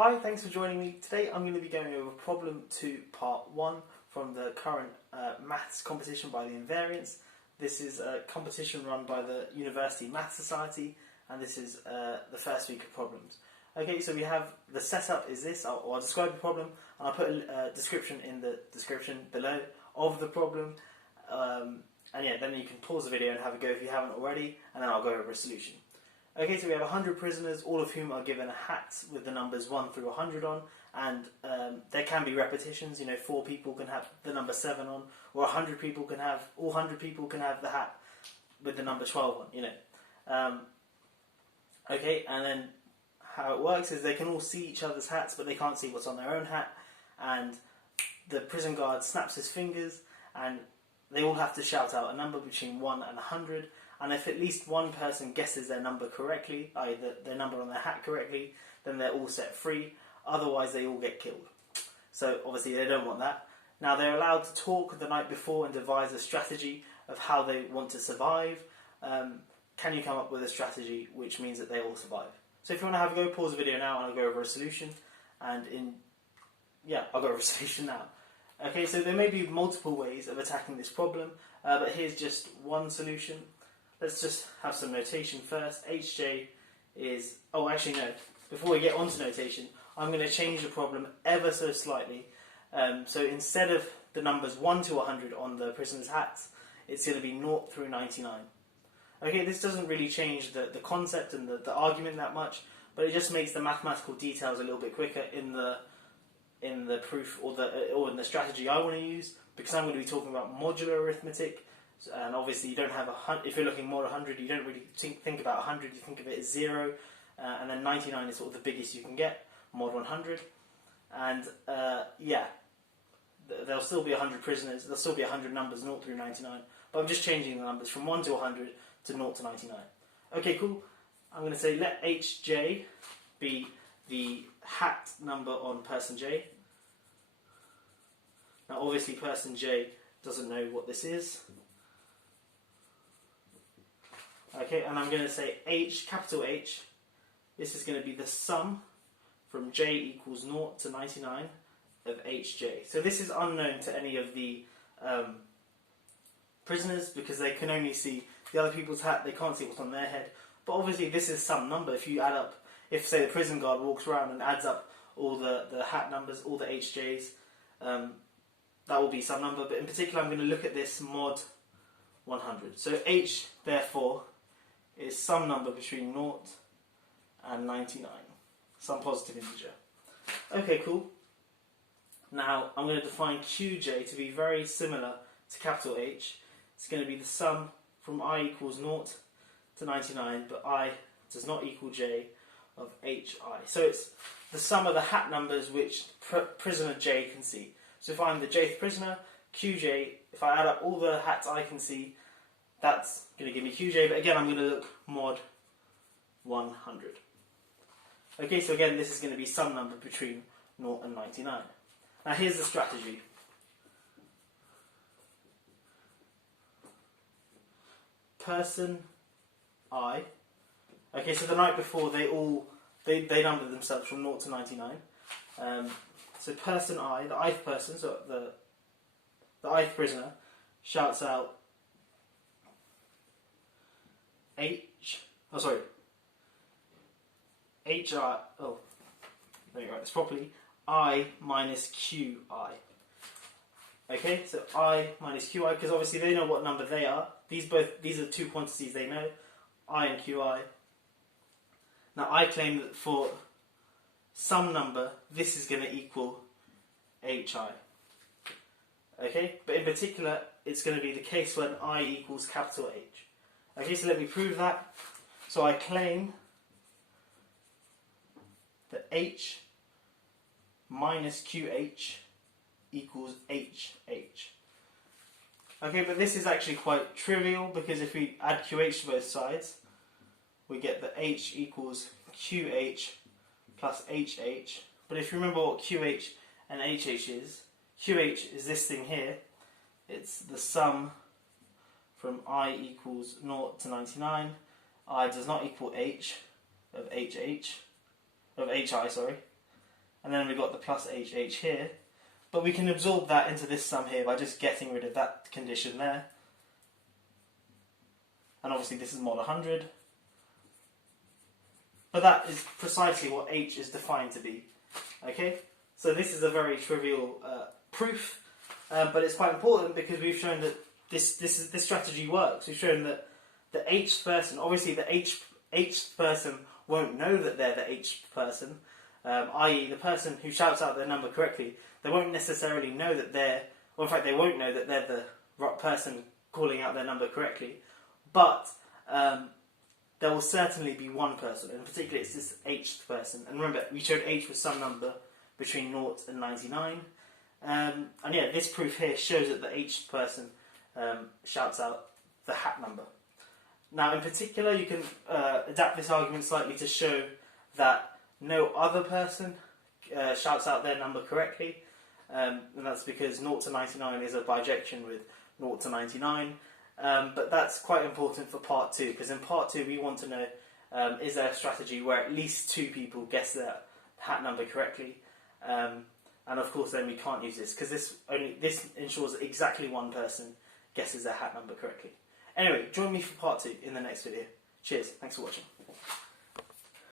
Hi, thanks for joining me. Today I'm going to be going over problem 2 part 1 from the current maths competition by the Invariants. This is a competition run by the University Maths Society, and this is the first week of problems. Okay, so we have the setup is this. I'll describe the problem and I'll put a description in the description below of the problem. And yeah, then you can pause the video and have a go if you haven't already, and then I'll go over a solution. Okay, so we have 100 prisoners, all of whom are given a hat with the numbers 1 through 100 on, and there can be repetitions. 4 people can have the number 7 on, or 100 people can have, all 100 people can have the hat with the number 12 on, Okay, and then how it works is they can all see each other's hats, but they can't see what's on their own hat, and the prison guard snaps his fingers, and they all have to shout out a number between 1 and 100, and if at least one person guesses their number correctly, i.e. their number on their hat correctly, then they're all set free, otherwise they all get killed. So obviously they don't want that. Now they're allowed to talk the night before and devise a strategy of how they want to survive. Can you come up with a strategy which means that they all survive? So if you want to have a go, pause the video now and I'll go over a solution. I'll go over a solution now. Okay, so there may be multiple ways of attacking this problem, but here's just one solution. Let's just have some notation first. HJ is... Oh, actually no. Before we get on to notation, I'm going to change the problem ever so slightly. So instead of the numbers 1 to 100 on the prisoner's hats, it's going to be 0 through 99. Okay, this doesn't really change the concept and the argument that much, but it just makes the mathematical details a little bit quicker in the proof or in the strategy I want to use, because I'm going to be talking about modular arithmetic. And obviously you don't have if you're looking mod 100, you don't really think about 100, you think of it as 0, and then 99 is sort of the biggest you can get, mod 100, and there'll still be 100 prisoners, there'll still be 100 numbers 0 through 99, but I'm just changing the numbers from 1 to 100 to 0 to 99. Okay, cool. I'm going to say let HJ be the hat number on person J. Now obviously person J doesn't know what this is. Okay, and I'm going to say H, capital H, this is going to be the sum from J equals 0 to 99 of HJ. So this is unknown to any of the prisoners because they can only see the other people's hat, they can't see what's on their head. But obviously this is some number. If you add up, if say the prison guard walks around and adds up all the hat numbers, all the HJs, that will be some number. But in particular I'm going to look at this mod 100. So H, therefore, is some number between 0 and 99. Some positive integer. Okay, cool. Now I'm going to define QJ to be very similar to capital H. It's going to be the sum from I equals 0 to 99, but I does not equal J of HI. So it's the sum of the hat numbers which prisoner J can see. So if I'm the Jth prisoner, QJ, if I add up all the hats I can see, that's going to give me QJ, but again I'm going to look mod 100. Okay, so again this is going to be some number between 0 and 99. Now here's the strategy. Person I. Okay, so the night before they numbered themselves from 0 to 99. So person I, the ith person, so the ith prisoner, shouts out HI, let me write this properly, I minus QI. Okay, so I minus QI, because obviously they know what number they are. These are two quantities they know, I and QI. Now I claim that for some number, this is going to equal HI. Okay, but in particular, it's going to be the case when I equals capital H. Okay, so let me prove that. So I claim that H minus QH equals HH. Okay, but this is actually quite trivial because if we add QH to both sides, we get that H equals QH plus HH. But if you remember what QH and HH is, QH is this thing here. It's the sum from I equals 0 to 99. I does not equal H of HH, of HI, sorry. and then we've got the plus HH here. But we can absorb that into this sum here by just getting rid of that condition there. And obviously this is mod 100. But that is precisely what H is defined to be. Okay? So this is a very trivial proof, but it's quite important because we've shown that this strategy works. We've shown that the Hth person, obviously the Hth person won't know that they're the Hth person, i.e. the person who shouts out their number correctly, they won't necessarily know that they're, or in fact they won't know that they're the right person calling out their number correctly, but there will certainly be one person, and in particular it's this Hth person. And remember, we showed H was some number between 0 and 99, and yeah, this proof here shows that the Hth person shouts out the hat number. Now, in particular, you can adapt this argument slightly to show that no other person shouts out their number correctly, and that's because 0 to 99 is a bijection with 0 to 99, but that's quite important for part 2, because in part 2 we want to know, is there a strategy where at least 2 people guess their hat number correctly, and of course then we can't use this, because this ensures that exactly one person guesses their hat number correctly. Anyway, join me for part 2 in the next video. Cheers, thanks for watching.